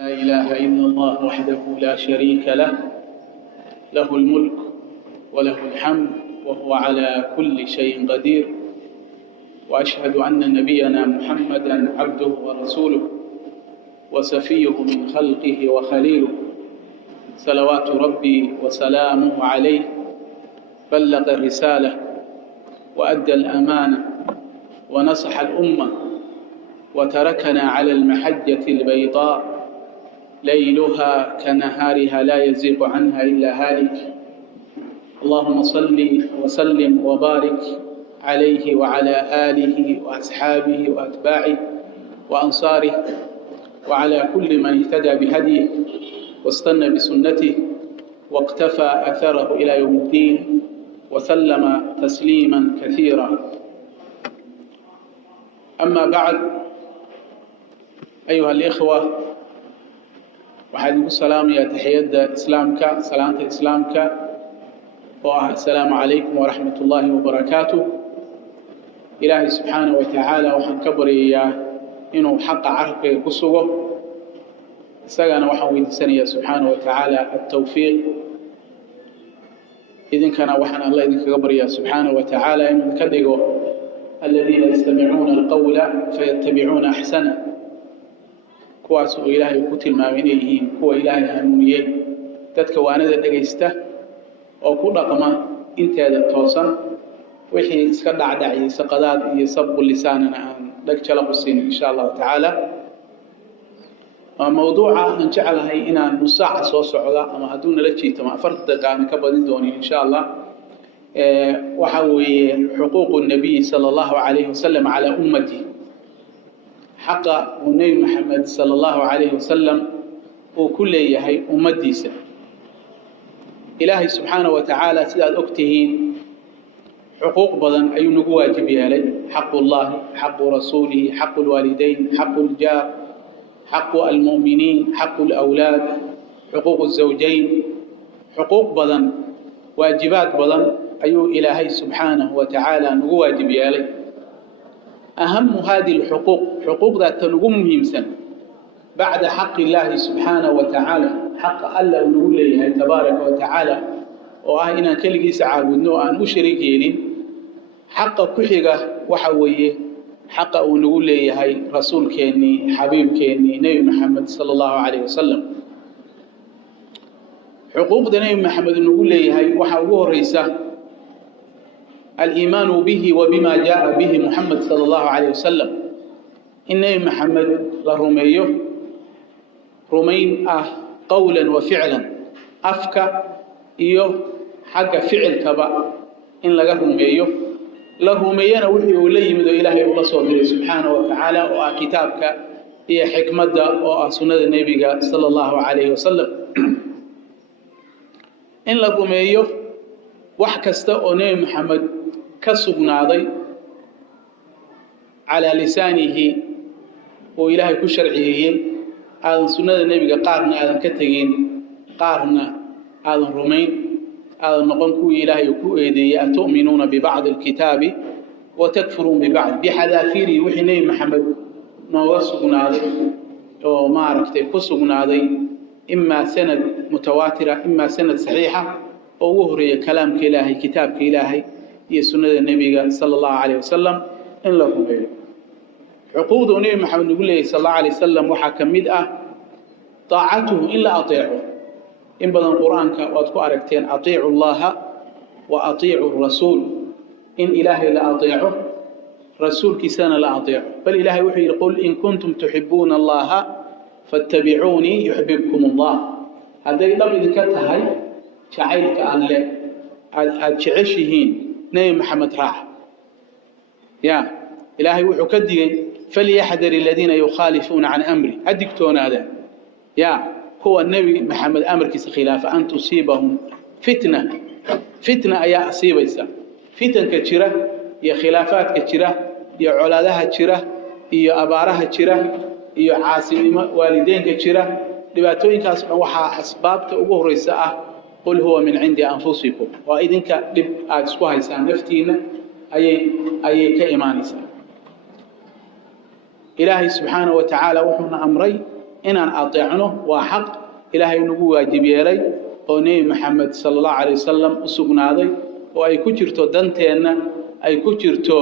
لا إله إلا الله وحده لا شريك له له الملك وله الحمد وهو على كل شيء قدير وأشهد أن نبينا محمدا عبده ورسوله وسفيه من خلقه وخليله صلوات ربي وسلامه عليه بلغ الرسالة وأدى الأمانة ونصح الأمة وتركنا على المحجة البيضاء ليلها كنهارها لا يزيغ عنها إلا هالك. اللهم صل وسلم وبارك عليه وعلى آله وأصحابه وأتباعه وأنصاره وعلى كل من اهتدى بهديه واستنى بسنته واقتفى أثره إلى يوم الدين وسلم تسليما كثيرا. أما بعد، أيها الإخوة، waxaan ugu salaamayaa taxiyada islaamka salaanta islaamka oo ah assalaamu calaykum wa rahmatullahi wa barakaatuh. ilaahay subxaanahu wa tacaala waxaan ka baryayaa inuu xaqa carabkayga ku sugo, isagana waxaan weydiisanayaa subxaanahu wa tacaala at-tawfiiq. idinkana waxaan alla idinkaga baryaa subxaanahu wa tacaala inuu ka dhigo alladhiina yastamicuuna alqawla fayattabicuuna ahsana, kuwaas oo ilaahay ku tilmaamay inay yihiin kuwa ilaahay hanuuniyey, dadka waanada dhagaysta oo ku dhaqma inteeda toosan, wixii iska dhacdhacay saqadaad iyo sabqu lisaanana aan dhag jala qusin insha Allah taala. mawduuca aan jecelahay inaan nusaaca soo socda ama hadduu nala jiito ma 4 daqiiqo ka badin doonin insha Allah. waxa weeye xuquuqu nabi sallallahu alayhi wasallam ala ummati, xaqa uu nabi maxamed sallallahu alayhi wasallam uu ku leeyahay ummadiisa. ilaahay subxaanahu wa tacaala sidaad ogtihiin xuquuq badan ayuu nagu waajib yeelay: xaqullahi, xaqu rasuulihi, xaqu lwaalidayn, xaqu ljaar, xaqu almu'miniin, xaqu alawlaad, xuquuq الزوجين. xuquuq badan, waajibaad badan ayuu ilaahay subxaanahu wa tacaala nagu waajib yeelay. أهم هذه الحقوق حقوق ذات نقوم مهمسا بعد حق الله سبحانه وتعالى، حق الله ونقول له تبارك وتعالى وأهنا كل جيس عابدنا أن أشركين، حق كحجة وحويه، حق ونقول له هاي رسول كني حبيب كني نبي محمد صلى الله عليه وسلم. حقوق نبي محمد نقول له هاي وحويه الرئيسة الإيمان به وبما جاء به محمد صلى الله عليه وسلم. إن محمد رميه رمين قولا وفعلا، أفكا إيو حق فعل كبا إن لغا رميه لرمينا وحي ولي من إلهي الله سبحانه وتعالى وكتابك هي حكمة وسنة النبي صلى الله عليه وسلم. إن لرميه وحكست أني محمد كسبناضي على لسانه وإلهي كشرعيه، هذا سنة النبي قارنا هذا كتجين، قارنا هذا الرومين، هذا نقول كو إلهي كو إيدي أتؤمنون ببعض الكتاب وتكفرون ببعض بحذافيري وحني محمد نوصقناضي وما عرفت كسبناضي إما سند متواترة إما سند صحيحة ووهري كلام كإلهي كتاب كإلهي هي سنة النبي صلى الله عليه وسلم. إن لهم غيره عقود النبي محمد نقول له صلى الله عليه وسلم وحكم مدأة طاعته إلا أطيعه. إن بدن القرآن وأتكو أركتين: أطيعوا الله وأطيعوا الرسول. إن إلهي لا أطيعه رسول كسان لا أطيعه، بل إلهي وحي يقول: إن كنتم تحبون الله فاتبعوني يحببكم الله. هذا يلم ذكرتها شعيرك أن لا أتشعشهين نبي محمد راح يا إلهي وحكدي فليحذر الذين يخالفون عن أمري. أدكتون هذا يا هو النبي محمد أمر كيس خلافة أن تصيبهم فتنة يا أصيب إنسان فتن كتيرة، يا خلافات كتيرة، يا علادها كتيرة، يا أبارها كتيرة، يا عاصم والدين كتيرة، لباتوين كاسم وحى أسباب تأوه رساء. قل هو من عند أنفسكم، وإذن كلب أسواه إنسان نفتينا أي كإيمان إنسان. إلهي سبحانه وتعالى وحنا أمري inaan adeecno waa xaq ilaahay nagu waajib yeelay oo nebi maxamed sallallahu alayhi wasallam u sugnaaday oo ay ku jirto danteena ay ku jirto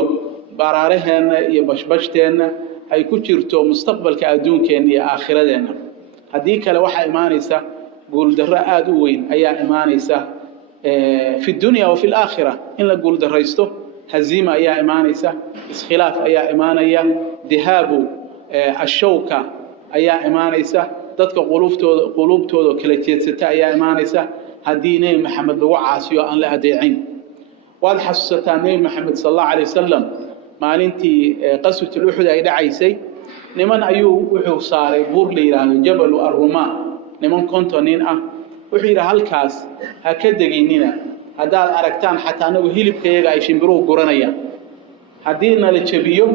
baraaraheena iyo bashbashteena ay ku jirto mustaqbalka adduunkeena iyo aakhiradeena haddii kale waxa imaanaysa guul darro aad u weyn ayaa imaanaysa fi dunya wa fil aakhirah in la guul daraysto هزيمة أيها إيمانيسة إسخلاف أيها إيمانية ذهاب الشوكة أيها إيمانيسة تدك قلوب تودو كلتيت ستة أيها إيمانيسة هديني محمد وعاسي أن لا أديعين واضح الستاني محمد صلى الله عليه وسلم ما أنتي قصة الأحد أي دعيسي نمن أيو وحو صاري بورلي جبل الرماء نمن كنتونين وحير هالكاس هكذا جينينا haddaad aragtaan xataa anagu hilibkayaga ay shimbiruhu guranayaan haddiina la jabiyo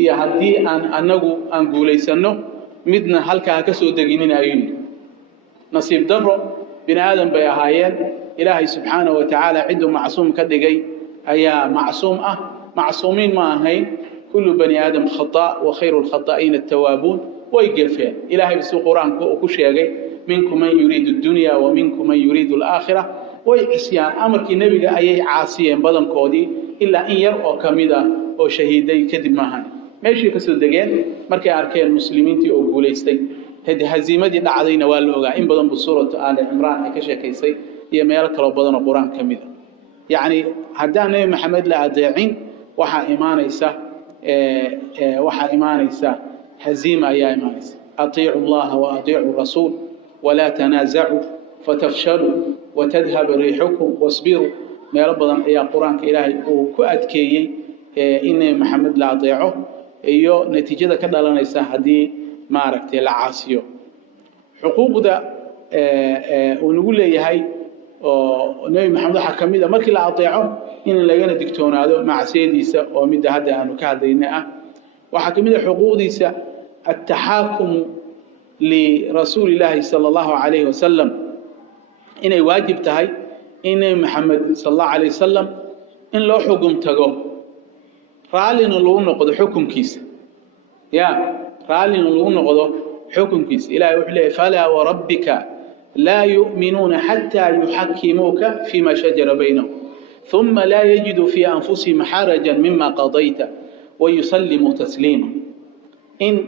iyo haddii anagu aan guulaysano midna halkaa ka soo deginina ayuu nasiib darro bini aadan bay ahaayeen ilaahay subxaanahu wa tacaala ciduu macsuum ka dhigay ayaa macsuum macsuumiin ma ahayn kullu bani aadam khata wa khayru lkhataa'iina attawaabuun way gefeen ilaahay bisuu qur-aanku ku sheegay minkum man yuriidu addunya wa minkum man yuriidu alaakhira way cisyaan amarkii nabiga ayay caasiyeen badankoodii ilaa in yar oo kamida oo shahiiday kadib maahan meeshii ka soo degeen markay arkeen muslimiintii oo guuleystay haziimadii dhacdayna waa la ogaa in badan bu suuratu aali cimraan ay ka sheekaysay iyo meelo kale badan oo quraan kamida yaani haddaan nabi maxamed la adeecin waxa imaanaysa haziima ayaa imaanaysa atiicu allaha wa atiicu rasuul ولا تنازعوا فتفشلوا وتذهب ريحكم واصبروا ما ربنا يا قرآن إلهي وكأتكي إن محمد لا ضيعه إيو نتيجة كذا لنا يساعدي معركة العاصيو حقوق ده ونقول لي هاي نبي محمد حكم إذا ما كلا ضيعه إن لقينا دكتور هذا مع سيدي ومد هذا أنو كهذينا وحكم إذا حقوق دي التحاكم لرسول الله صلى الله عليه وسلم إنه واجب تهي إن محمد صلى الله عليه وسلم إن لو حكم تجو رالين لو نقض حكم كيس يا رالين لو نقض حكم كيس إلى يحلى فلا وربك لا يؤمنون حتى يحكموك فيما شجر بينهم ثم لا يجدوا في أنفسهم حرجا مما قضيت ويسلموا تسليما إن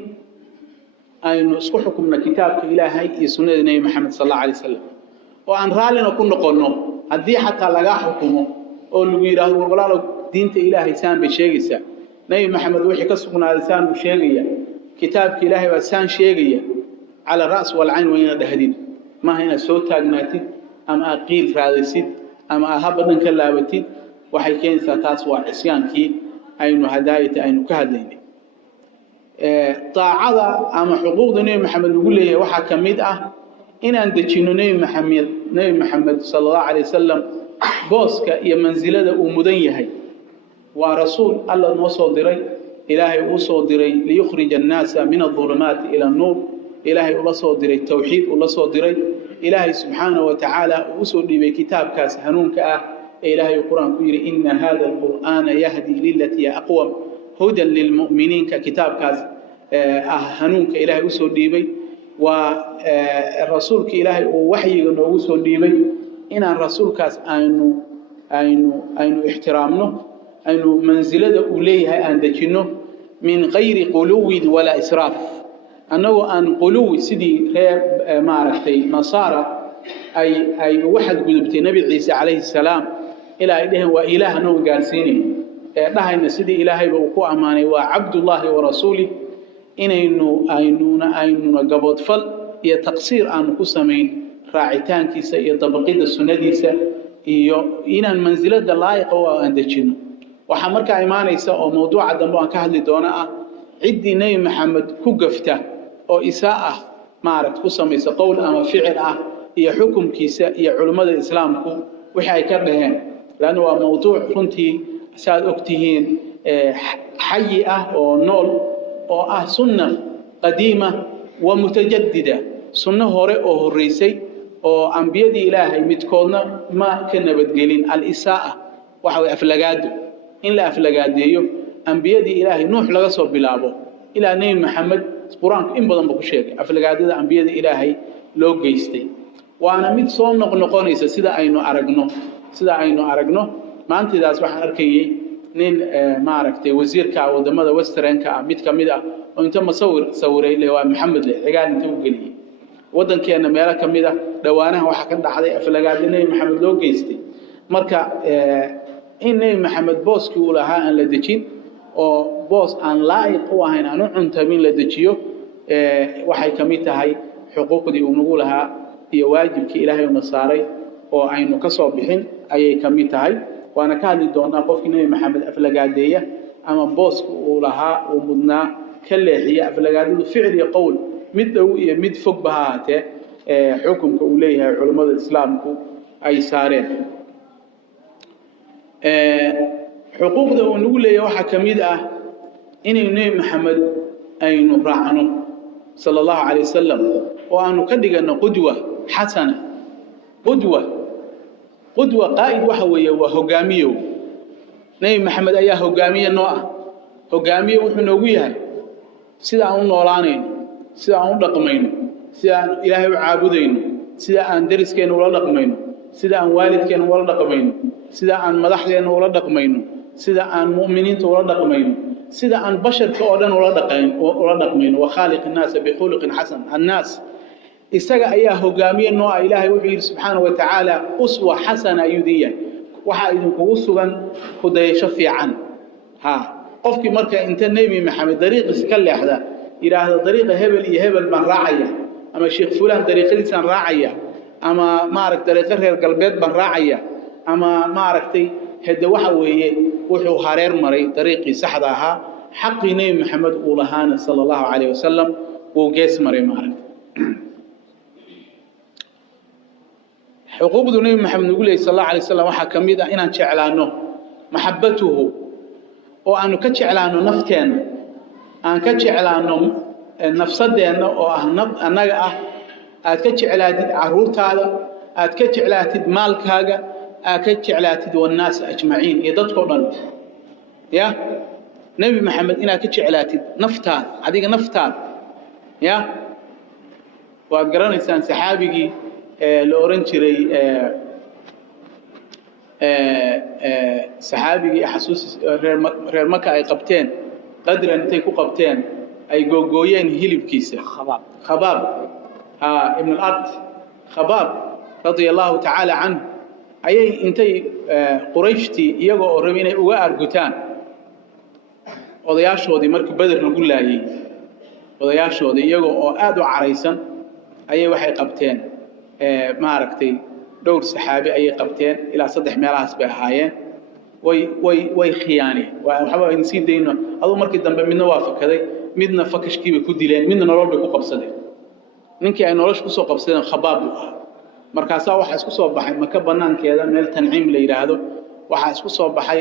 أن نسخحكم من كتابك إلهي سنة النبي محمد صلى الله عليه وسلم وأن رالنا كنا قلنا هذه حتى لقى حكمه أولو يراه ولا دينت إلهي سان بشيء نبي محمد وحي كسبنا لسان بشيء كتابك إلهي وسان شيء على الرأس والعين وين دهدين ما هنا صوت تاجناتي أم أقيل فرادسيد أم أهبطن كلابتي وحي كين ستاس وعصيان كي أين هداية أين كهدين طاعة أما حقوق النبي محمد نقول له وحى كميد إن عند تشينو نبي محمد صلى الله عليه وسلم بوسك يا منزلة ومدنيه ورسول الله وصل دري إلهي وصل دري ليخرج الناس من الظلمات إلى النور إلهي وصل دري التوحيد وصل دري إلهي سبحانه وتعالى وصل لي كتاب كاس هنونك إلهي القرآن يقول إن هذا القرآن يهدي للتي أقوم هدى للمؤمنين ككتاب كاز هنونك إلهي وصل ديبي والرسول كإلهي ووحي إنه وصل ديبي إن الرسول كاز أينو احترامنا أينو منزلة أوليها أندكنه من غير قلو ولا إسراف أنه أن قلو سيدي معرفتي نصارى أي واحد قلبتي نبي عيسى عليه السلام إلى إله وإله نو قارسيني dhahayna sidii ilaahay uu ku amaanay waa abdullahi wa rasuuli inaynu gabood fal iyo taqsiir aan ku sameyn raacitaankiisa iyo dabaqida sunnadiisa iyo inaan manzilada laayiq oo aan dajino waxa marka imaanaysa oo mawduuca dambe aan ka hadli doona cidii nabi maxamed ku gafta oo isaa maarad ku sameeysa qowl ama ficil iyo xukumkiisa iyo culimada islaamku wixii ay ka dhaheen laana waa mawduuc runtii ساد أكتهين حي أو نول أو سنة قديمة ومتجددة سنة هراء أو الرئيسي أو أنبياء إلهي متكونة ما كنا بتقولين الإساءة وحوي أفلقاد إن لا أفلقاد ديو أنبياء إلهي نوح لغصب بلابه إلى نبي محمد quraanku in badan buu ku sheegay aflagaadada ambiyada ilaahay loo geystay waana mid soo noqonaysa sida aynu aragno maantidaas waxaan arkayay nin maaragtay wasiirka wadamada westernka mid kamid ah oo inta sawiray waa maxamed cigaal inta u galiyay wadankeena meel kamid ah dhawaanaha waxa ka dhacday aflagaadinay maxamed loo geystay marka inay maxamed booski uu lahaa aan la dejin oo boos aan laayiq u ahayn aan u cuntamin la dejiyo waxay kamid tahay xuquuqdii uu nagu lahaa iyo waajibkii ilaahay uu saaray oo aynu ka soo bixin ayay kamid tahay waana ka hadli doonaa qofkii nabi maxamed aflagaadeeya ama booska uu lahaa uu mudnaa ka leexiya aflagaadadu ficil iyo qowl mid dhow iyo mid fog bahaatee xukunka uu leeyahay culimada islaamku ay saareen xuquuqda uu nagu leeyahay waxa kamid ah inuu nabi maxamed aynu raacno sallallahu alayhi wasallam oo aanu ka dhigano qudwa xasana qudwa qaa'id waxa weeye waa hogaamiyo nabi maxamed ayaa hogaamiye noo ah hogaamiye wuxuu noogu yahay sida aan u noolaanayno sida aan u dhaqmayno sida aan ilaahay u caabudayno sida aan dariskeenna ula dhaqmayno sida aan waalidkeenna ula dhaqmayno sida aan madaxdeena ula dhaqmayno sida aan mu'miniinta ula dhaqmayno sida aan basharka oo dhan ula dhaqmayno wa khaliqin nas bi khuluqin hasan annas isaga ayaa hogaamiye noo ah ilaahay wuxuu yiri subhanahu wa ta'ala uswa hasana ayudiya waxa idin kugu sugan hudayasho fiican qofkii marka inta nabi maxamed dariiqiisa ka leexda ilaahda dariiqa hebel iyo hebel baan raacaya ama sheekh fulan dariiqadiisan raacaya ama maarag dariiqa reer galbeed baan raacaya ama maaragtay hada waxa weeye wuxuu hareer maray dariiqii saxda ahaa xaqii nabi maxamed uu lahaana sallallahu alayhi wasallam uu gees maray maarag حقوق النبي محمد نقول صلى الله عليه وسلم waxa kamid ah inaan jeclaano maxabbatuhu oo aanu ka jeclaano nafteena aan ka jeclaano nafsadeena oo ah anaga ah aad ka jeclaatid caruurtaada aad ka jeclaatid maalkaaga aad ka jeclaatid wanaas ajmaciin iyo dadkoo dhan ya nabi maxamed inaad ka jeclaatid naftaada adiga naftaada ya waad garanaysaan saxaabigii la oran jiray saxaabigii xasuus reer Makka ay qabteen qadran intay ku qabteen ay googooyeen hilibkiisa khabaab ibn al-ard khabaab radiyallahu ta'ala anhu ayay intay qurayshti iyagoo oo rabeen inay uga argutaan odayaashoodii markii badar lagu laayay odayaashoodii iyagoo oo aad u caraysan ayay waxay qabteen maaragtay dhowr saxaabi ay qabteen ilaa 3 meelahaas bay ahaayeen way khiyaaneen waxba ay si deeyno adoo markii dambe midna waa fakaday midna fakashkiiba ku dileen midna nolol bay ku qabsadeen ninkii ay nolosh ku soo qabsadeen khabaab markaas waxa isku soo baxay maka banaankeeda meel tanciim la yiraahdo waxa isku soo baxay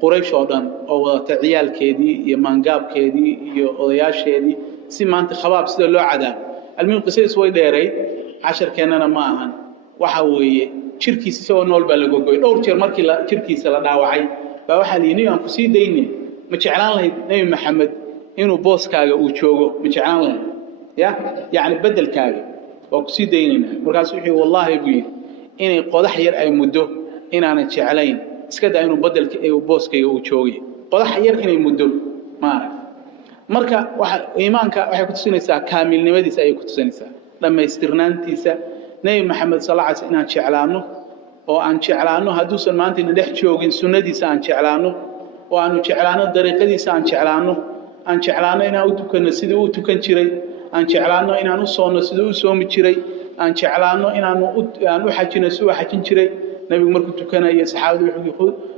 quraysh oo dhan oo wada ciyaalkeedii iyo maangaabkeedii iyo odayaasheedii si maanta khabaab sida loo cadaab almin qisas way dheeray 10 keenana ma ahan waxa weeye jirkiisa soo nool baa lagu gooyay dhowr jeer markii jirkiisa la dhaawacay baa waxa liinay aan ku sii deynay ma jeclaan lahayd nabi maxamed inuu booskaaga uu joogo ma jeclaan lahayd yaani bedelkaaga oo ku sii deynayna markaas wixii wallahi buu inay qodax yar ay muddo inaana jeclayn iska daa inuu bedelka uu booskaaga uu joogay qodax yar inay muddo marka waxa iimaanka waxay ku tusinaysaa kaamilnimadiisa ay ku tusinaysaa dhamaystirnaantiisa nabi maxamed sallallahu alayhi wasallam inaan jeclaano oo aan jeclaano haduusan maanta in dhex joogin sunnadiisa aan jeclaano oo aan jeclaano dariiqadiisa aan jeclaano inaan u tukano sidii uu tukan jiray aan jeclaano inaan u soono sidii uu soomi jiray aan jeclaano inaan u xajino sidii uu xajin jiray nabigu markuu tukanayo saxaabadu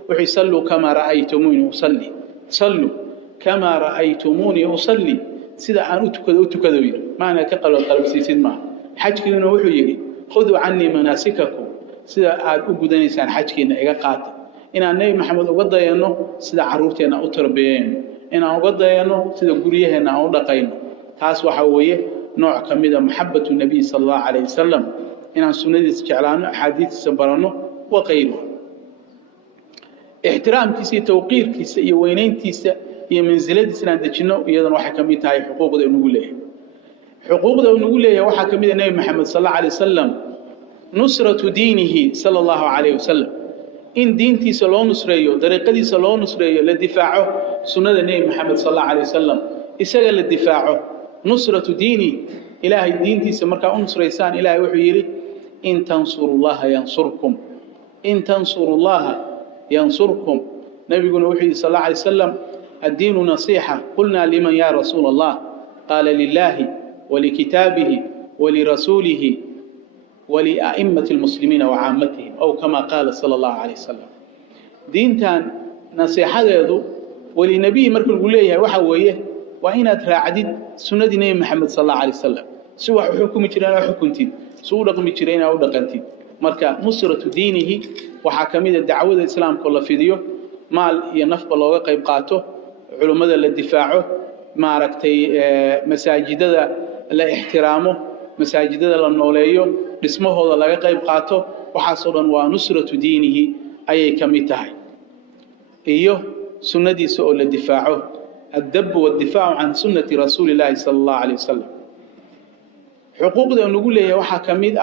wuxuu sallu kama ra'aytumuni usalli sallu kama ra'aytumuni usalli sida aan u tukado yiri maana ka qalb siisid ma xajkiina wuxuu yiri khuduu anni manasikakum sida aad u gudanaysaan xajkiina iga qaata inaan nabi maxamed uga dayano sida caruurteena u tarbiyeen inaan uga dayano sida guriyaheena u dhaqayno taas waxa weeye nooc kamida maxabbatu nabi sallallahu alayhi wasallam inaan sunnadiisa jeclaano ahadiithisa barano wa qayro ihtiramkiisa tawqiirkiisa iyo weynayntiisa iyo manziladiisa aan dejino iyadana waxa kamid tahay xuquuqda uu leeyahay xuquuqda uu leeyahay waxa kamid ah nabi maxamed sallallahu alayhi wasallam nusratu diinihi sallallahu alayhi wasallam in diintiisa loo nusreeyo dariiqadiisa loo nusreeyo la difaaco sunnada nabi maxamed sallallahu alayhi wasallam isaga la difaaco nusratu diini ilaahay diintiisa marka u nusreysaan ilaahay wuxuu yiri in tansurullaha yansurkum in tansurullaha yansurkum nabiguna wuxuu yiri sallallahu alayhi wasallam الدين نصيحة قلنا لمن يا رسول الله قال لله ولكتابه ولرسوله ولأئمة المسلمين وعامتهم أو كما قال صلى الله عليه وسلم دينتان نصيحة يدو ولنبي مركل قوليه وحويه وإن أتراعدد سنة نبي محمد صلى الله عليه وسلم سوى حكم جرين أو حكمتين سوى رقم جرين أو رقمتين مركا نصرة دينه وحكمية الدعوة الإسلام كله في ديو مال ينفق الله قيب قاته علماء الدفاع ما ركتي مساجد لا احترامه مساجد لا نوليه اسمه هذا لا قيب قاته وحصلا ونصرة دينه أي كميتها إيوه سنة سؤال الدفاع الدب والدفاع عن سنة رسول الله صلى الله عليه وسلم حقوق ده نقول له وحا كميد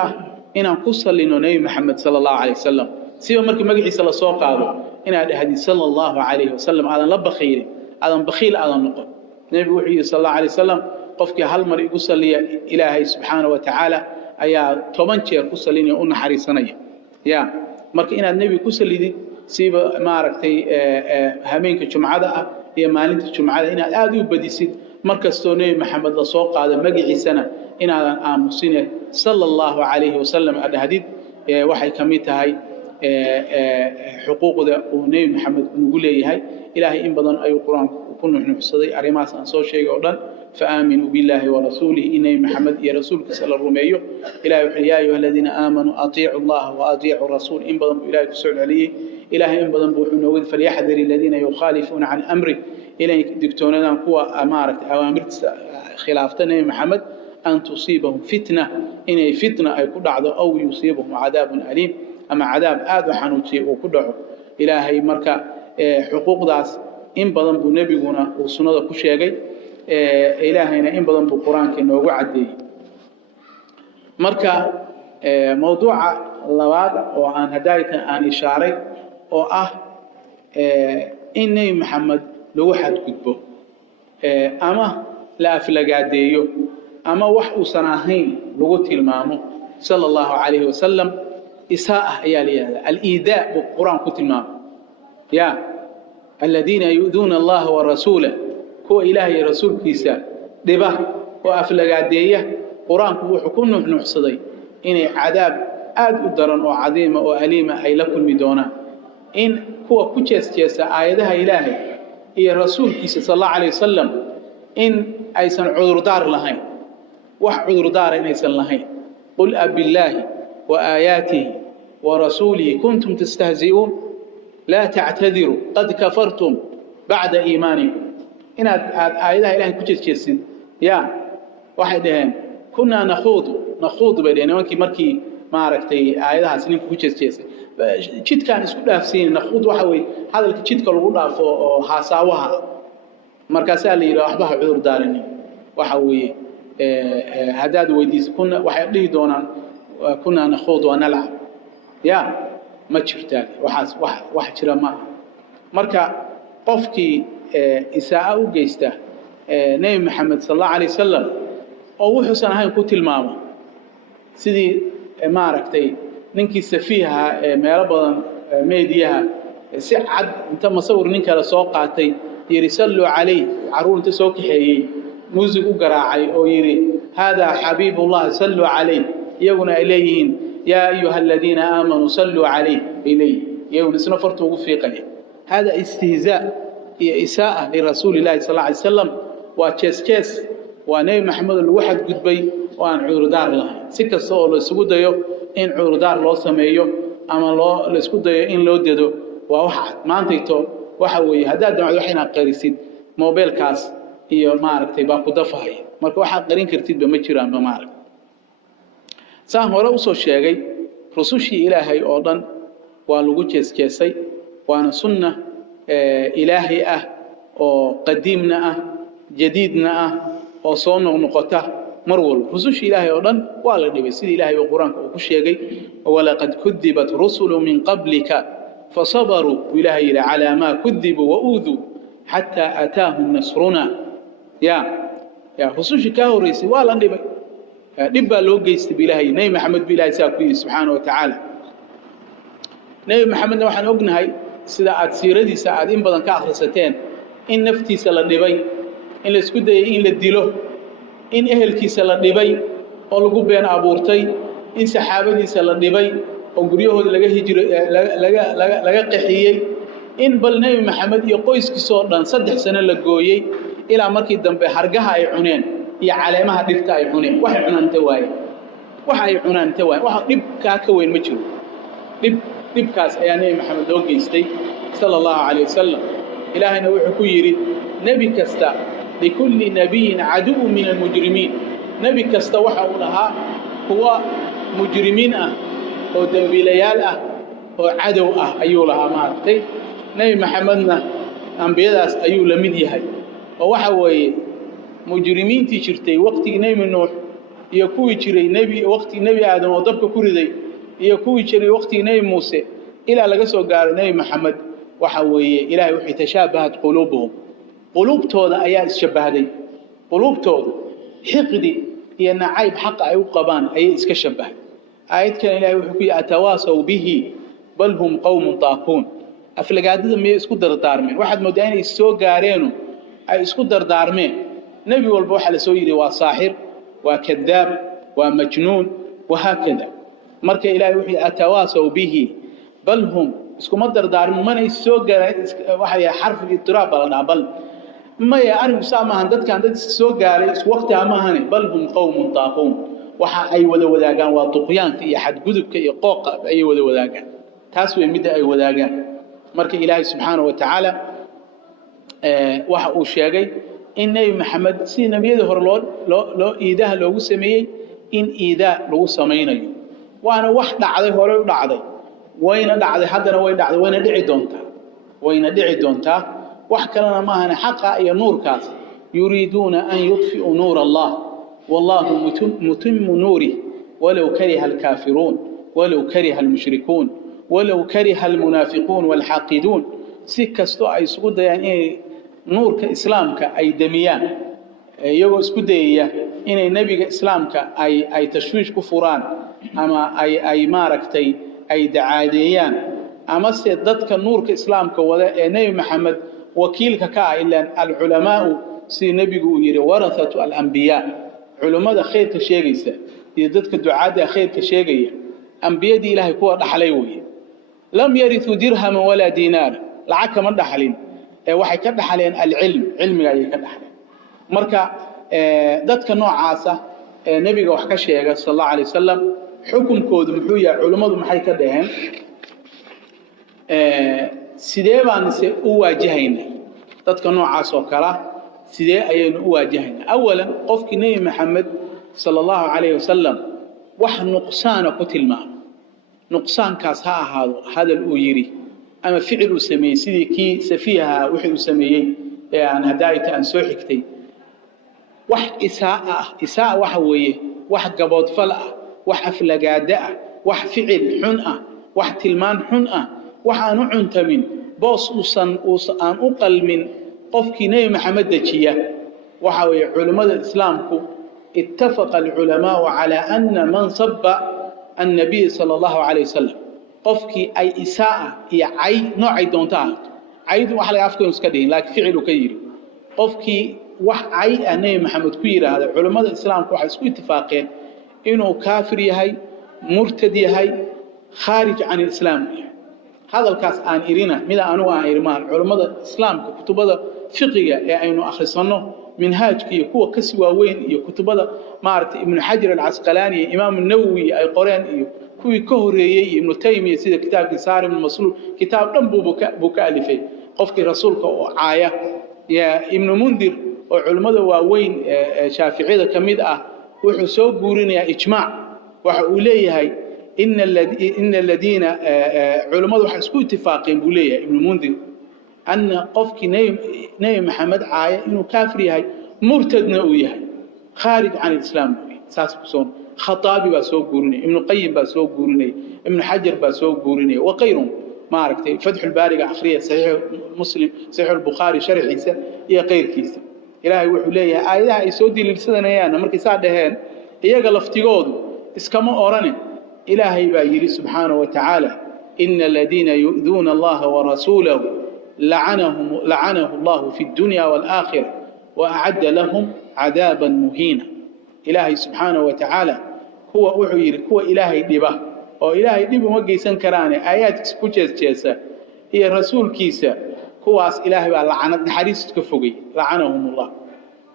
إن قصة لنبي محمد صلى الله عليه وسلم سيما مركب مجلس الله سوق هذا إن هذه صلى الله عليه وسلم على لب خير على بخيل على النقط النبي وحي صلى الله عليه وسلم قفك هالمر يقص لي إلهي سبحانه وتعالى أيا طبعاً شيء قص لي أن حريصني يا مرك إن النبي قص لي سيب ما ركتي همينك جمعة هي مالنت جمعة إن أدو بديسيد مركز توني محمد السوق هذا مجلس سنة إن هذا آمسين صلى الله عليه وسلم على هديد وحي كميتها هاي حقوق ذا ونبي محمد نقول لي هاي إلهي إن بدن أي قرآن كنا نحن بصدي أريماس أن صور شيء قردن فآمنوا بالله ورسوله إني محمد يا رسول كسل الروميو إلهي يا أيها الذين آمنوا أطيعوا الله وأطيعوا الرسول إن بدن إلهي كسل عليه إلهي إن بدن بوحنا وذ فليحذر الذين يخالفون عن أمره إلهي دكتورنا قوة أمارة أوامر خلافتنا محمد أن تصيبهم فتنة إن فتنة أي كل أو يصيبهم عذاب أليم أما عذاب آد وحنوتي وكدعو إلهي مركا حقوق داس إن بدن بنبينا وسنة كشيء إلهينا إن بدن بالقرآن كأنه وعدي مركا موضوع اللواد وعن هداية عن إشارة إني محمد لوحد كتبه أما لا أفلقاديو أما وحو سناهين لغت المامو صلى الله عليه وسلم إساءة يالي هذا الإيذاء بالقرآن كتلمام يا الذين يؤذون الله ورسوله هو إلهي رسول كيسا دبا وأفلق عدية قرآن هو حكم نحصدي إن عذاب آد أدرا وعظيمة وأليمة أي لكل مدونا إن هو كتشيس كيسا آياتها إلهي هي رسول كيسا صلى الله عليه وسلم إن أيسان عذر دار لهين عذر دار إن أيسان لهين قل أبي الله وآياته ورسوله كنتم تستهزئون لا تعتذروا قد كفرتم بعد إيمانكم إن آياتها إلهي كتشيس كيسين يا واحدهم كنا نخوض بدينا وانكي مركي ما عرفتي آياتها سنين كتشيس كيسين جد كان اسكو دافسين نخوض وحوي هذا الجد كان لو دافو حاساوها مركاسا لي راحبها عذر دارني وحوي هداد ويديس كنا waxay dhihi doonaan kuna nakhoodo wanalab ya ma jirtaan wax jira ma marka qofkii isaa u geeysta nabi maxamed sallallahu alayhi wasallam oo wuxuu san ahayn ku tilmaamo sidii ma aragtay ninkii safiiha meel badan meediyaha si cad inta masawir ninka la soo qaatay yiri sallu alayhi caruurta soo kaxeeyay موسيقى وقراعي أو يري هذا حبيب الله صلوا عليه يقولون إليهن يا أيها الذين آمنوا صلوا عليه إليه يقولون سنفرت وقفي قليل هذا استهزاء إساءة لرسول الله صلى الله عليه وسلم وكيس ونبي محمد الوحد قدبي وأن عذر دار الله سكة الصور لسكوده إن عذر دار الله سميه أما الله لسكوده إن لو ديده وواحد ما أنتيته وحوي هذا دمع وحنا قريسين موبيل كاس iyo maaragtay baa ku dafahay marka waxa qarin kartid ba ma jiraan ba maarag saan hore u soo sheegay rusushii ilaahay oo dhan waa lagu jeesjeesay waana sunna ilaahay ah وقديمنا جديدنا وصون نقطة مرول رسوش إلهي أردن ولا نبي سيد إلهي والقرآن وكشيء ولقد كذبت رسل من قبلك فصبروا إلهي على ما كذبوا وأوذوا حتى أتاهم نصرنا يا رسوش كاوريسي ولا نبي نبى لوجيست بإلهي نبي محمد بإلهي ساكوي سبحانه وتعالى نبي محمد وحن أجنهاي سيد سيردي سعد إن بدن كأخرستين إن نفتي سلا نبي إن لسكود إن للدلو إن أهل كيس للنبي أولو بين أبورتي إن سحابتي سلنبي أو قريه لجا هجر لجا قحيي إن بل نبي محمد يقويس كسورنا صدق سنة لجويي إلى مركز دم بحرجها يعنين يا علامها دفتا يعنين واحد عنان تواي واحد عنان تواي واحد نب كاكوين مجرو نب كاس يعني محمد وجيستي صلى الله عليه وسلم إلهي نوح كويري نبي كستا لكل نبي عدو من المجرمين نبي كستوحى لها هو مجرمين أو دنبيليال أو عدو أيو لها مارتي نبي محمدنا أنبياء أيو لمديها ووحوي مجرمين تشرتي وقت نبي نوح يكوي تشري نبي وقت نبي آدم وضبك كردي يكوي تشري وقت نبي موسى إلى لقصوا قال نبي محمد وحوي إلهي وحي تشابهت قلوبهم قلوبتooda ayaa ishabahaday qulubtoodu xiqdi iyo nacayb xaq ay u qabaan ayay iska shabahay aayadkan ilaahay wuxuu ku yatawaasaw bihi bal hum qawmun taaqun aflagaadada ma isku dardaarmeen waxaad moodaa inay soo gaareen ay isku dardaarmeen nabi walba waxa la soo yiri waa saaxir waa kadaab waa majnuun وهكذا marka ilaahay wuxuu yatawaasaw bihi bal hum isku dardaarmeen mana soo gaareen waxa xarf idraab la bal ما يعرف سامع عن ذلك عن سو جالس وقت أمانه بل هم قوم طاغون وح أي وذاقان وطقيان في أحد جذب كي قاق أي وذاقان تسوي مدة أي وذاقان مرك إلهي سبحانه وتعالى وح أشياء إن محمد سين بيده هرلون لو إيده لو سمي إن إيده لو سمينه وأنا واحد عليه ولا عليه وين عليه حدا وين عليه وين دعي دونتا وحكلنا ما هنا حقا يا نور كاس يريدون أن يطفئوا نور الله والله متم نوره ولو كره الكافرون ولو كره المشركون ولو كره المنافقون والحاقدون سكستو أي سقود يعني نور كإسلامك أي دميان يو سقودية إن النبي إسلامك أي تشويش كفران أما أي ماركتي أي دعاديان أما سيدتك نور كإسلامك ولا نبي محمد وكيلك كا إلا العلماء سي نبي يري ورثة الأنبياء علماء خير كشيغيسا يددك الدعاء خير كشيغيا أنبياء دي إلهي كوا دحليوي لم يرثوا درهم ولا دينار لعك من دحلين waxay ka dhaxaleen العلم cilmiga ay ka dhaxaleen marka dadka noocaasa nabiga wax ka sheegay sallallahu alayhi wasallam xukunkoodu muxuu yahay culimadu maxay ka dhaheen sidee baan u waajahayna dadka noocaas oo kala sidee ayaynu u waajahayna awalan qofkii nabi maxamed sallallahu alayhi wasallam wax nuqsaana ku tilmaamo nuqsaankaas ha ahaado hadal uu yiri ama ficil uu sameeyay sidii kii safiiha wixii uu sameeyay ee aan hadaayta aan soo xigtay wax isaa waxa weeye wax gabood fal ah wax aflagaada ah wax ficil xun ah wax tilmaan xun ah waxaan u cuntamin boos aan u qalmin qofkii nabi maxamed dajiya waxa weeye culimada islaamku ittafaqa al-ulama ala anna man sabba an-nabi sallallahu alayhi wasallam qofkii ay isaa iyo ay noocay doontaa aydu wax laga afkooda iska dhigin laakiin ficilu ka yiri qofkii wax ay nabi maxamed ku yiraahdo culimada islaamku waxay isku ittifaaqeen inuu kaafir yahay murtad yahay kharij an al-islam هذا الكاس عن إيرنا ماذا أنواع إيرمان علماء الإسلام كتبه فقهية يعني أخصنه منهاج كي كوا كسوة وين يكتبه مارت ابن حجر العسقلاني إمام النووي أي قرآن كوي كهري ابن تيمية سيد كتاب كسار من المصلول كتاب نبو بكاء لفي قفك رسولك عاية يا ابن منذر وعلماء وين شافعية كميدة وحسوب بورين يا إجماع وحوليه هاي إن الذين علماء حسكوا اتفاقين بوليه ابن منذر أن قفك نبي محمد عاية إنه كافر هاي مرتدنا وياهي خارج عن الإسلام ساس بسون خطابي بسوق قرني ابن القيم بسوق قرني ابن حجر بسوق قرني وغيرهم ما عرفتي فتح الباري آخرية صحيح مسلم صحيح البخاري شرح عيسى يا غير كيسة إلهي وحوليه آياتها يسودي للسدنا يانا مركي ساعدهان إياقا لفتقوض اسكما أوراني إلهي بايري سبحانه وتعالى إن الذين يؤذون الله ورسوله لعنه الله في الدنيا والآخرة وأعد لهم عذابا مهينا إلهي سبحانه وتعالى هو أعير هو إلهي دبه وإلهي دبه مجيسا كراني آيات كوجس جيسا هي الرسول كيسا هو أس إلهي لعنة حريص كفوقي لعنهم الله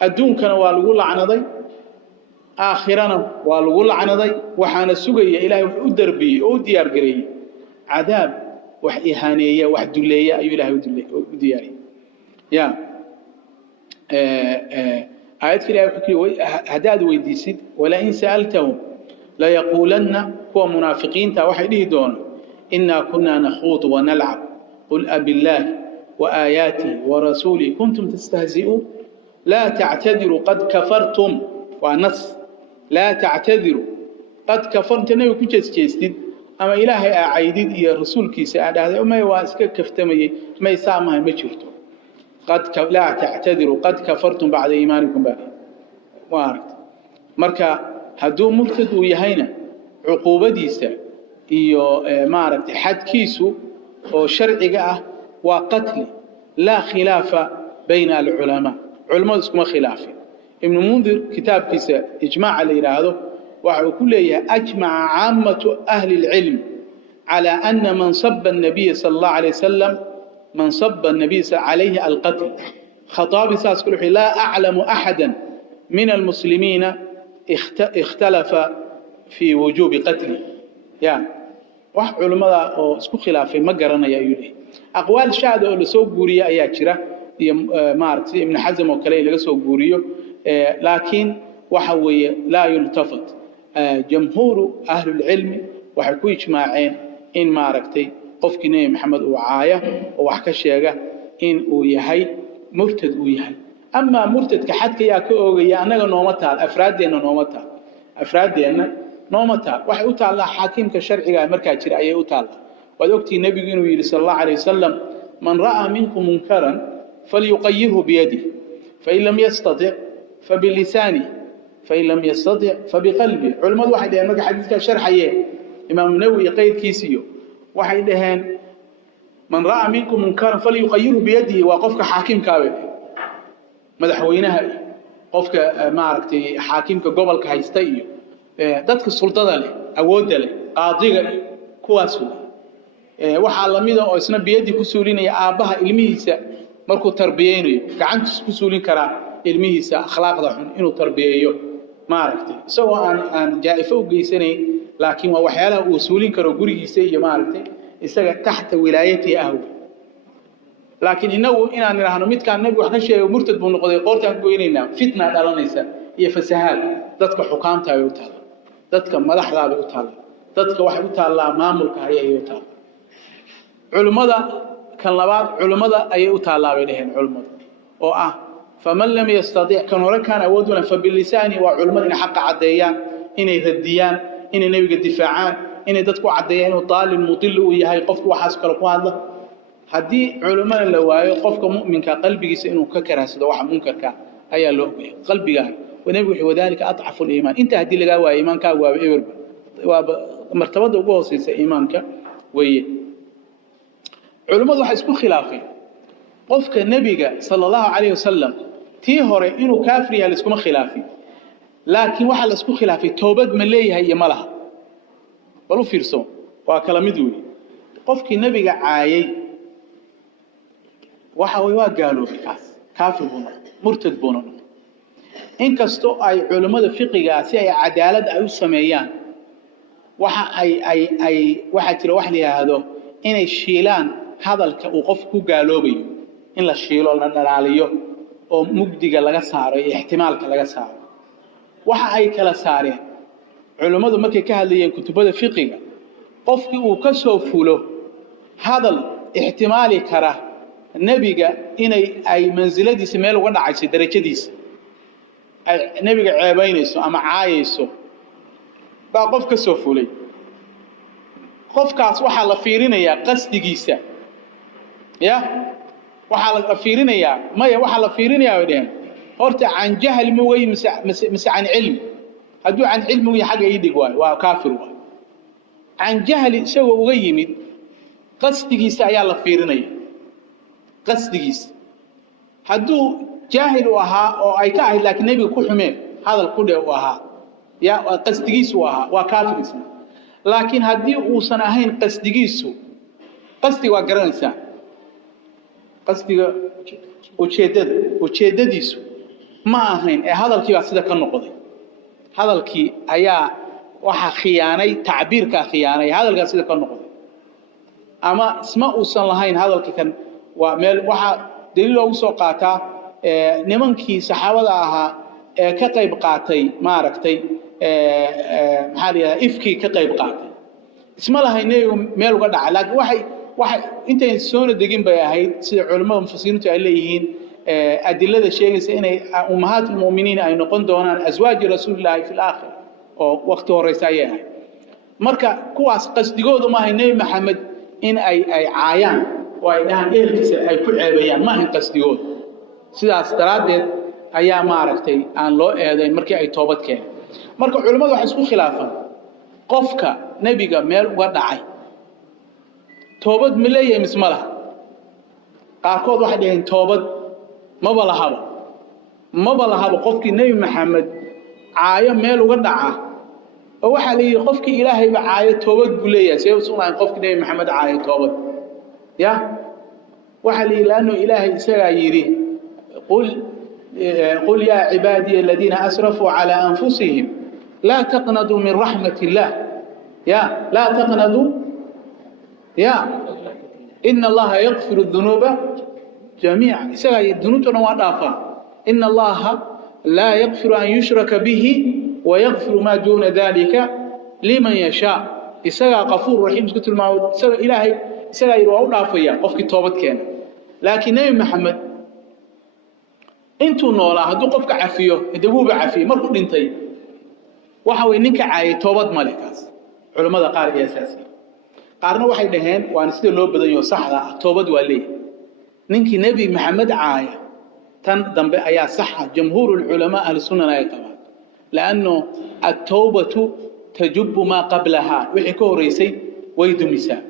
الدون كان والقول لعنضي آخرنا والقول لعنضي وحان سجي إلهي أدر بي أو ديار قري عذاب وإهانية وحدلية أي إلهي ودياري يا آيات كده هداد ويديسد ولئن سألتهم لا يقولن هو منافقين توحيده دون إنا كنا نخوض ونلعب قل أبي الله وآياته ورسوله كنتم تستهزئون لا تعتذروا قد كفرتم ونص لا تعتذروا قد كفرتم نبي كجس جيستد أما إلهي أعيدد يا رسول كيس هذا ما يواسك كفتمي ما يسامح ما شفتوا لا تعتذروا قد كفرتم بعد إيمانكم بعد وارد مركا هدو مرتد ويهينا عقوبة ديسة إيو ماركت حد كيسو وشرعي وقتل لا خلاف بين العلماء علماء اسمه خلافي ابن منذر كتاب كيسة إجماع على هذا وكله أجمع عامة أهل العلم على أن من صب النبي صلى الله عليه وسلم من صب النبي عليه القتل خطاب ساس كله لا أعلم أحدا من المسلمين اختلف في وجوب قتله يعني واحد علماء اسكو خلافي ما قرنا يا يولي أقوال شاهدة اللي سوق بوريا أيها كشرة ماركس ابن حزم وكلي اللي سوق بوريو لكن وحوي لا يلتفت جمهور أهل العلم وحكوا إجماعين إن ماركتي قف نبي محمد وعاية وحكى شيئا إن ويهي مرتد ويهي أما مرتد كحد كيا كأوجي أنا نومتها أفرادنا نومتها أفرادنا نومتها وحي أطلع حاكم كشرعي مركز شرعي أطلع وذكتي النبي صلى الله عليه وسلم من رأى منكم منكرا فليقيره بيده فإن لم يستطع فبلسانه فإن لم يستطع فبقلبه علماء واحد يعني حديث كشرعي إمام النووي قيد كيسيو واحد دهان من رأى منكم منكرا فليقيره بيده وقفك حاكم كابل مدحوينها قفك معركتي حاكمك قبلك هيستيو dadka sultada leh awoodda leh qaadiga kuwaas waxa la mid ah oo isna biyadi ku suulinaya aabaha ilmihiisa markuu tarbiyeynayo gacantiisa ku suulin kara ilmihiisa akhlaaqda xun inuu tarbiyeeyo maaragtay isagoo aan jaaifo u geysanay laakiin waa waxyaalaha uu suulin karo gurigiisa iyo maaragtay isaga taxta wilaayati ahw laakiin inagu inaan niraahno midkaan nabi wax ka sheegay murtad buu noqday qoortaan goynayna fitna dhalanaysa iyo fasahaad dadka xukaamta ay u tahay dadka madaxda ay u tahay dadka wax u taala maamulka ay u tahay culimada kan labaad culimada ay u taalaabay dheheen culimada oo ah faman lam yastati' kan hore kan awooduna fa bil lisani wa culimada in xaq cadeeyaan inay radiyaan inay nabiga difaacaan inay dadku cadeeyaan inuu taalin mudil uu yahay qofku waxaas kala ku hadla hadii culimada la waayo qofka mu'minka qalbigiisa inuu ka karaasado wax munkarka ayaa loo bixi qalbiga ونبي وذلك أضعف الإيمان أنت هدي لقى وإيمانك ومرتبط وقوصيس إيمانك وي علماء واحد اسمه خلافي قفك النبي صلى الله عليه وسلم تيهوري إنه كافري هل اسمه خلافي لكن واحد اسمه خلافي توبد من ليه هي ملها ولو فيرسون وكلام يدوي قفك النبي عايي وحوي قالوا في كافر بنا مرتد بنا inkastoo ay culimada fiqiga si ay cadaalad ay u sameeyaan waxa jira wax la yiraahdo inay shiilaan hadalka uu qof ku gaaloobayo in la shiilo la dhalaaliyo oo mugdiga laga saaro iyo ihtimaalka laga saaro waxa ay kala saareen culimadu markay ka hadlayeen kutubada fiqiga qofkii uu ka soo fulo hadal ihtimaali kara nebiga inay ay mansiladiisa meel uga dhacayso darajadiisa ay nebiga ceebaynayso ama caayayso baa qof ka soo fulay qofkaas waxaa la fiirinayaa qasdigiisa ya waxaa la fiirinayaa maya waxaa la fiirinayaa way dhaheen horta can jahl mugay mise can cilm hadduu can cilmi uga xagga ii dhig waayo waa kaafir waayo can jahli isagoo uga yimid qasdigiisa ayaa la fiirinaya qasdigiisa hadduu jaahil u ahaa oo ay ka ahayd laakiin nebiga ku xumeen hadal ku dheh u ahaa ya qasdigiisu u ahaa waa kaafir isna laakiin haddii uusan ahayn qasdigiisu qasdiga waa garanaysaa qasdiga ujeedadiisu ma ahayn ee hadalkii baa sida ka noqday hadalkii ayaa waxa khiyaanay tacbiirka khiyaanay hadalka sida ka noqday ama isma uusan lahayn hadalka kan waa meel waxa daliil ugu soo qaataa nimankii saxaabada ahaa ee ka qayb qaatay ma aragtay maxaa la yiraahdaa ifkii ka qayb qaatay isma lahayn meel uga dhacay laakiin waxay intay soo degin bay ahayd sida culimada mufassiriintu ay leeyihiin adillada sheegaysa inay ummahatul mu'miniin ay noqon doonaan azwaaji rasuulillaah fil aakhir oo waqti horeysa ay ahayd marka kuwaas qasdigoodu ma ahayn nabi maxamed in ay caayaan oo ay dhahan eelkiisa ay ku ceebayaan ma ahayn qasdigoodu sidaas daraadeed ayaa ma aragtay aan loo eedayn markii ay toobad keeneen marka culimadu waxay isku khilaafaan qofka nabiga meel uga dhacay toobad ma leeyahay mise ma laha qaarkood waxay dhaheen toobad maba lahaba qofkii nabi maxamed caayo meel uga dhaca oo waxa la yiri qofkii ilaahayba caayo toobad buu leeyahay see uu sunnaan qofkii nabi maxamed caayo toobad ya waxa la yiri laano ilaahay isaga yiri qul ya ibadiy alladhina asrafu ala anfusihim la taqnatu min rahmatillah ya la taqnatu ya inna allaha yaghfiru adh-dhunuba جميعا إسقى الذنوبنا وضعفا إن الله لا يغفر أن يشرك به ويغفر ما دون ذلك لمن يشاء إسقى غفور رحيم سكت المعود إسقى إلهي إسقى يروى ضعفيا قفك توبت كان لكن نبي محمد أنتوا نولا هدو قفك عفيه دبوب عفيه مركو دنتي وحاول إنك عاي توبت مالكاس علماء قال يا أساسي قارنا واحد دهين وأنسيت اللو بدن يصح توبت ولي ninkii nabi maxamed caaya tan dambe ayaa sax jumhuur ulama ahli sunnah ay qabaan laano at-tawbatu tajubbu ma qablaha wixii ka horeysay way dumisaa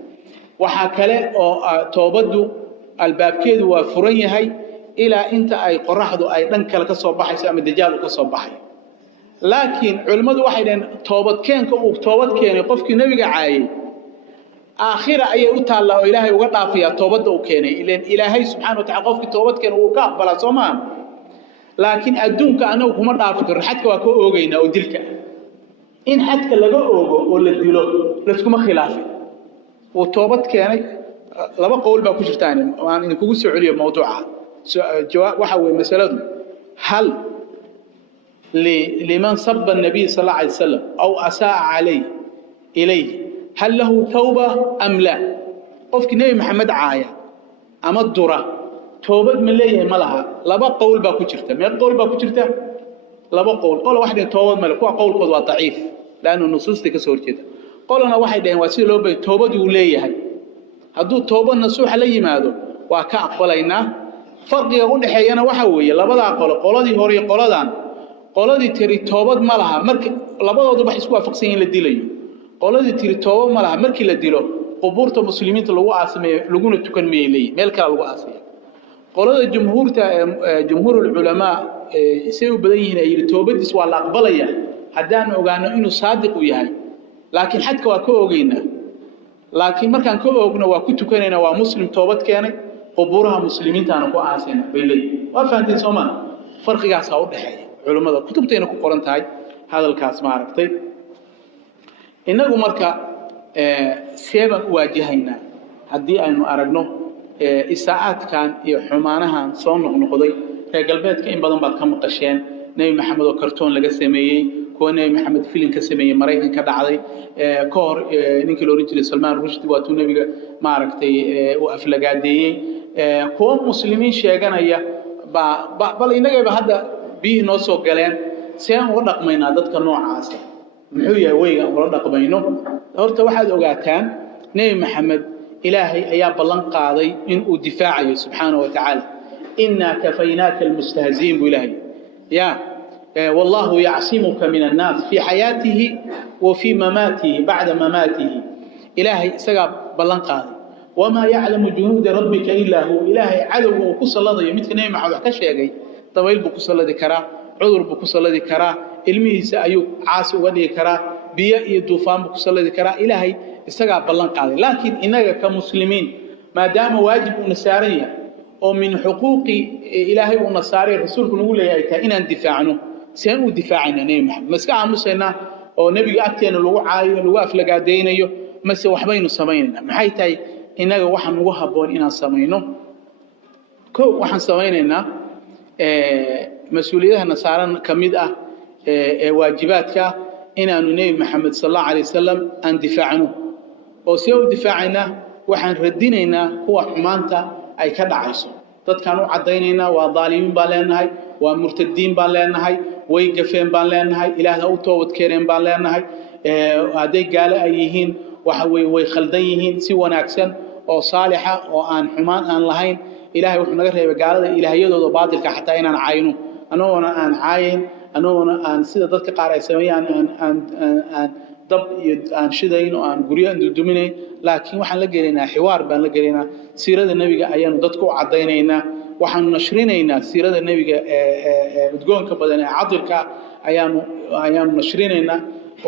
waxa kale oo toobadu albaabkeedu waa furan yahay ilaa inta ay qoraxdu ay dhan kale ka soo baxayso ama dajaal ka soo baxay laakiin culimadu waxay dhaheen toobad keenka uu toobad keenay qofkii nabiga caayay آخرة أي أتعلى إلهي وقطع فيها توبة وكيني لأن إلهي سبحانه وتعالى قف توبة كان وكاقبل صمان لكن أدونك أنا وكما رافكر حتى وكو أوغينا ودلك إن حتى لقى أوغو ولا دلو لسكما خلافي وتوبة كيني لما قول باكو شرطاني وأنا إنكو سعودية موضوعها جواب وحوي مسألة هل لمن صب النبي صلى الله عليه وسلم أو أساء إليه هل له توبة أم لا قفك نبي محمد عاية أما الدرة توبة من ليه ملها لبا قول باكو جرته ما قول باكو جرته لبا قول واحد توبة ملك هو قول قد ضعيف لأنه النصوص تكسر كده قولنا واحد وسيل لو بي توبة وليه هدو توبة نصوح لي ماذا وكأقبلينا فرق يقول حيانا وحوي لبا قول دي هوري قول دي تري توبة ملها مرك لبا ضبح اسكوا فقسين للدليل qoladii tiri tooba ma laha markii la dilo qubuurta muslimiinta lagu aasameeyo laguna tukan meelay meel kale lagu aasay qolada jumhuurul ulama isay u badan yihiin ay toobadiis waa la aqbalaya hadaan ogaano inuu saadiq u yahay laakiin xadka waa ka ogeynaa laakiin markaan ka oogno waa ku tukanayna waa muslim toobad keenay qubuuraha muslimiinta aan ku aasayna beelay waa fahanteen Soomaa farqigaas u dhaxeeya culimada kutubteena ku qoran tahay hadalkaas ma aragtay inagu marka seeban waajahayna hadii aynu aragno isaa'adkan iyo xumaanahan soo noqnoqday reer galbeedka in badan baad ka maqasheen nabi maxamed oo kartoon laga sameeyay kuwa nabi maxamed filim ka sameeyay Mareykanka ka dhacday koor ninkii loo oran jiray Salman Rushdie waa tuu nabiga ma aragtay oo aflagaadeeyay kuwa muslimiin sheeganaya bal inagayba hadda bihi noo soo galeen seen uga dhaqmaynaa dadka noocaas muxuu yahay weyga uga dhaqmayno horta waxaad ogaataan nabi maxamed ilaahay ayaa ballan qaaday in uu difaacayo subxaanahu wa tacaala inna kafaynaaka almustahziin bu ilaahay ya والله يعصمك من الناس في حياته وفي مماته بعد مماته إلهي سقى بلن قاضي وما يعلم جنود ربك إلا هو إلهي عدو وكسر الله يمتك نيمة حوضح كشيء طويل بكسر الله ذكرى عذر بكسر الله ذكرى علمه سأيوب عاصي ودي كرا بيئي الدوفان بكسر الله ذكرى إلهي سقى بلن قاضي لكن إنك كمسلمين ما دام واجب نسارية ومن حقوق إلهي ونصاري رسولك نقول يا إن اندفاعنه سينو دفاعنا نبي محمد مسكا عمسنا او نبي اكتينا لو عايو لو افلغادينيو مس waxbaynu sameeynaa maxay tahay inaga waxaan ugu haboon inaan sameeyno waxaan sameynaynaa mas'uuliyadaha saaran kamid ah waajibaadka inaanu nabi maxamed sallallahu alayhi wasallam aan difaacno oo si uu difaacina waxaan radinaynaa kuwa xumaanta ay ka dhacayso dadkan u cadaynaynaa waa dhalimin baa leenahay waa murtadiin baa leenahay way gafeen baan leenahay ilaahay u toobad keeneen baan leenahay haday gaala ay yihiin waxa way khaldan yihiin si wanaagsan oo saalixa oo aan xumaan aan lahayn ilaahay wuxuu naga reebay gaalada ilaahiyadooda baadilka xataa inaan caayno anoona aan caayin anoona aan sida dadka qaar ay sameeyaan aan dab iyo aan shidayn oo aan guriyo duduminayn laakiin waxaan la geleynaa xiwaar baan la geleynaa siirada nabiga ayaanu dadku u cadaynaynaa waxaan nashrinaynaa siirada nabiga udgoonka badan ee cadilka ayaanu nashrinaynaa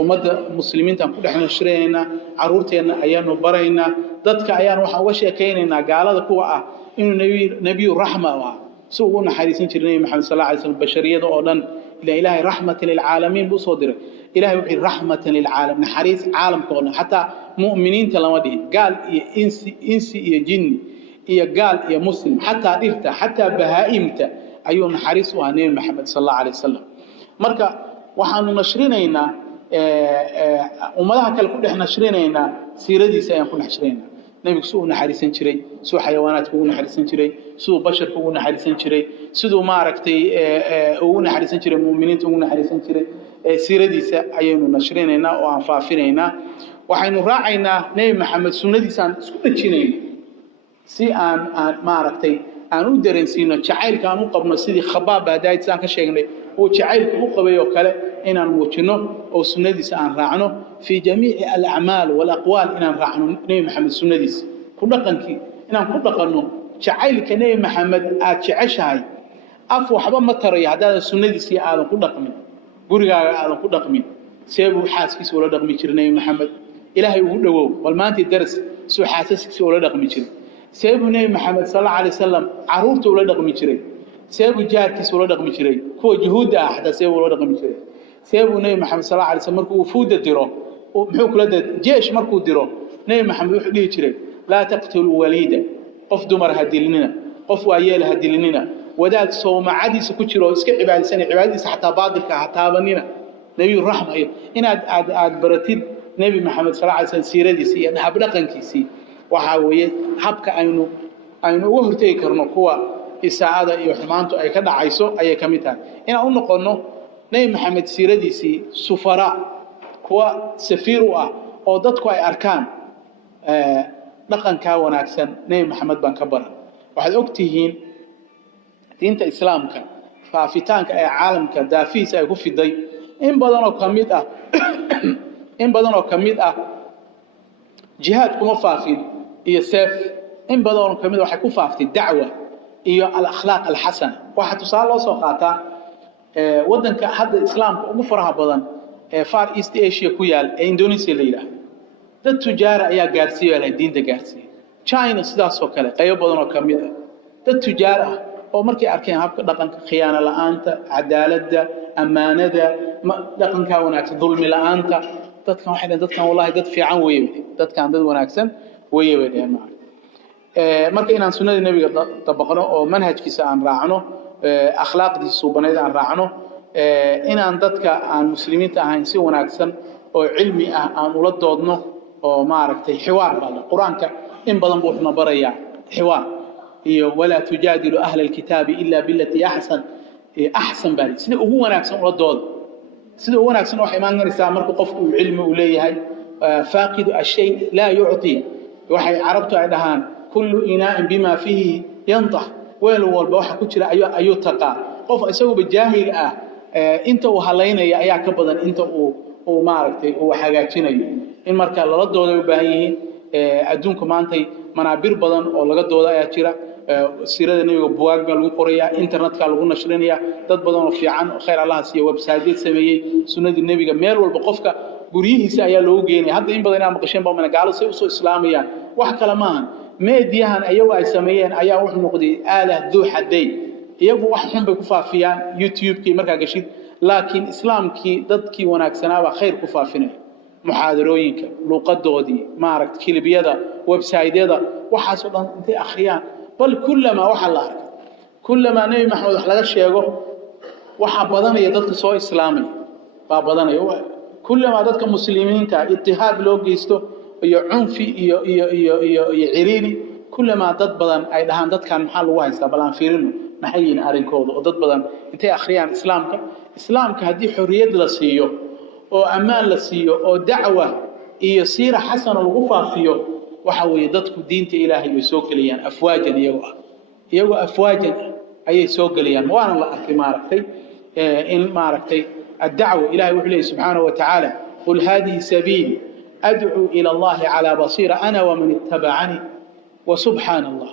ummadda muslimiinta ku dhex nashrinaynaa caruurteena ayaanu baraynaa dadka ayaan waxa uga sheekaynaynaa gaalada kuwa ah inuu nabiyu rahma ah soo ugu naxariisan jirnay maxamed sallallahu alayhi wasallam bashariyada oo dhan ilaahay rahmatan lil aalamiin buu soo diray ilaahay wuxuu rahmatan lil aalamiin naxariis caalamka oo dhan hatta mu'miniinta lama dhihin gaal iyo insi iyo jinni iyo gaal iyo muslim hatta dhirta hatta bahaa'imta ayuu naxariis u ahaa maxamed sallallahu alayhi wasallam marka waxaanu nashrinaynaa ummadaha kale ku dhex nashrinaynaa siiradiisa ayaan ku nashrinaynaa nabigu suu naxariisan jiray suu xayawaanaadka ugu naxariisan jiray suu basharka ugu naxariisan jiray sidoo maaragtay ugu naxariisan jiray muuminiinta ugu naxariisan jiray siiradiisa ayaynu nashrinaynaa oo aan faafinaynaa waxaynu raacaynaa nabi maxamed sunnadiisa aan isku dhajinaynaa si aan maaragtay aan u dareensiino jacaylka aan u qabno sidii khabaab baadaaysan ka sheegnay oo jacaylka u qabay oo kale inaan muujino oo sunnadiisa aan raacno fi jamii'i al-a'maal wal aqwaal inaan raacno nabi maxamed sunnadiisa ku dhaqankii inaan ku dhaqanno jacaylka nabi maxamed aad jeceshahay af waxba ma tarayo hadaa sunnadiisa aadan ku dhaqmin gurigaaga aadan ku dhaqmin seebu xaaskiisa wala dhaqmi jirnay maxamed ilaahay ugu dhawow wal maanta daras soo xaasaskiisa wala dhaqmi jiray seebu nabi maxamed sallallahu alayhi wasallam caruurta wala dhaqmi jiray seebu jaarkiisa wala dhaqmi jiray kuwa juhuuda ah hadaa seebu wala dhaqmi jiray seebu nabi maxamed sallallahu alayhi wasallam markuu fuuda diro muxuu kula jeesh markuu diro nabi maxamed wuxuu dhihi jiray la taqtulu walida qof dumar hadilnina qof waayeel hadilnina wadaad soomacadiisa ku jiro iska cibaadadiisa hatta baadilka hataa banina nabi rahma inaad baratid nabi maxamed sallallahu alayhi wasallam siiradiisa iyo hab dhaqankiisa waxa weeye habka aynu uga hortagi karno kuwa isaada iyo xumaantu ay ka dhacayso ayay kamid tahay inaan u noqono nabi maxamed siiradiisi sufara kuwa safiir u ah oo dadku ay arkaan dhaqanka wanaagsan nabi maxamed baan ka baran waxaad ogtihiin diinta islaamka faafitaanka ee caalamka daafiisa ay ku fiday in badan oo kamid ah jihad kuma faafin iyo seef in badan oo kamid waxay ku faaftay dacwa iyo al-akhlaaq al-hasana waxa tusaale loo soo qaataa wadanka hadda islaamka ugu faraha badan ee Far East Asia ku yaal ee Indonesia la yiraahdo dad tujaar ayaa gaarsiiyay diinta gaarsiiyay China sidaas oo kale qayb badan oo kamid ah dad tujaar ah oo markay arkeen habka dhaqanka khiyaano la'aanta cadaaladda amaanada dhaqanka wanaagsan dulmi la'aanta dadkan waxay dadkan wallahi dad fiican weeyay dadkan dad wanaagsan weeyay marka inaan sunnada nabiga tabaqno oo manhajkiisa aan raacno akhlaaqdiisa suubanayd aan raacno inaan dadka aan muslimiinta ahayn si wanaagsan oo cilmi ah aan ula doodno oo maaragtay xiwaar bal quraanka in badan buu xuna baraya xiwaar ولا تجادل أهل الكتاب إلا بالتي أحسن بالي سيدي هو وناكسن ردود سيدي هو وناكسن وحي ما نرسى مركو قفك العلم وليه فاقد الشيء لا يعطي وحي عربت عدهان كل إناء بما فيه ينطح ويلو والبوحة كتير أيو تقع قف أسوه بالجاهل أنت وهلين يا كبدا أنت وماركتي وحاجاتنا إن مركا لردود يباهيه أدونكم أنتي منابر بدن oo laga dooda ayaa jira sirada nabiga buugaag baa lagu qorayaa internetka lagu nashrinayaa dad badan oo fiican oo khayr Allah siiyo website sameeyay sunnada nabiga meel walba qofka guriyihiisa ayaa loo geenay hadda in badan ama qashin baa gaalo si usoo islaamayaan wax kala maahan meediyahan ayagu ay sameeyeen ayaa wax noqday aalah duu haday iyagu wax xun bay ku faafiyaan youtube-kii markaa gashid laakiin islaamkii dadkii wanaagsanaaba khayr ku faafinay محاضرooyinka luqadoodii maaragt kilibiyada website-yada waxaas oo dhan intay akhriyaan bal kullama waxa la arkay kullama nabi maxamed wax laga sheego waxa badanaya dadka soo islaamay baa badanaya kullama dadka muslimiinta ittihaad loo geysto iyo cunfi iyo ciriiri kullama dad badan ay dhahaan dadkan maxaa lagu haystaa balan fiirino maxay arinkooda oo dad badan intay akhriyaan islaamka hadii xorriyad la siiyo oo amaan la siiyo oo dacwa iyo siira xasan lagu faafiyo waxa weey dadku diinta Ilaahay ay soo galiyaan afwaajan iyagu afwaajan ayay soo galiyaan waana la arkay maaragtay in maaragtay الدعوة إلهي وحده سبحانه وتعالى قل هذه سبيل أدعو إلى الله على بصيرة أنا ومن اتبعني وسبحان الله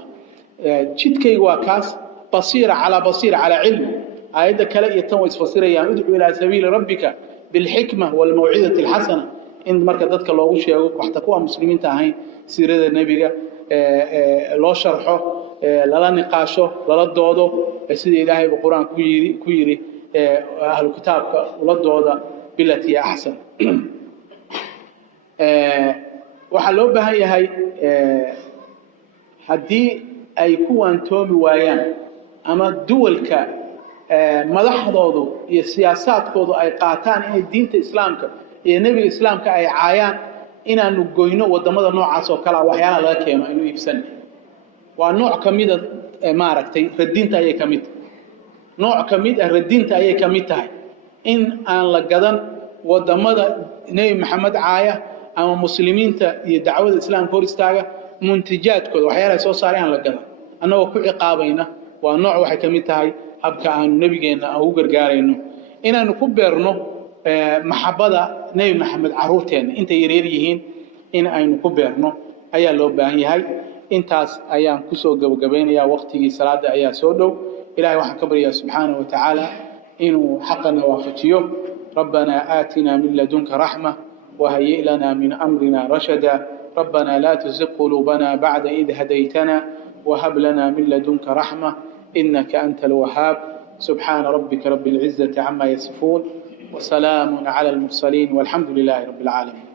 جدكي واكاس بصيرة على علم آيات كلا يتنويس فصيرة يعني ادعو إلى سبيل ربك بالحكمة والموعظة الحسنة إن مركز ذاتك الله شيء وحتى كوا مسلمين تاهين سيرة النبي لا شرحه لا نقاشه لا دوده سيد إلهي بالقرآن كويري أهل الكتاب ولا دوده بالتي أحسن وحلو بهاي هاي حدي أي كوان تومي ويان أما الدول madaxdoodu iyo siyaasadkoodu ay qaataan in diinta islaamka iyo nabiga islaamka ay caayaan inaanu goyno wadamada noocaas oo kala waxyaalaha laga keeno inuu iibsan waa nooc kamid ah maaragtay radinta ayay kamid nooc kamid ah radinta ayay kamid tahay in aan la gadan wadamada nabi maxamed caaya ama muslimiinta iyo dacwada islaamka hor istaaga muntijaadkooda waxyaalaha soo saareen la gadan annagoo ku ciqaabayna waa nooc waxay kamid tahay habka aanu nabigeena ugu gargaarayno inaanu ku beerno maxabada nabi maxamed caruurteena inta yareer yihiin in aynu ku beerno ayaa loo baahan yahay intaas ayaan ku soo gabagabeynaya waqtigii salaada ayaa soo dhow ilaahay waxaan ka baryaa subhanahu wa ta'ala inuu xaqana waafajiyo ربنا آتنا من لدنك رحمة وهيئ لنا من أمرنا رشدا ربنا لا تزغ قلوبنا بعد إذ هديتنا وهب لنا من لدنك رحمة إنك أنت الوهاب سبحان ربك رب العزة عما يصفون وسلام على المرسلين والحمد لله رب العالمين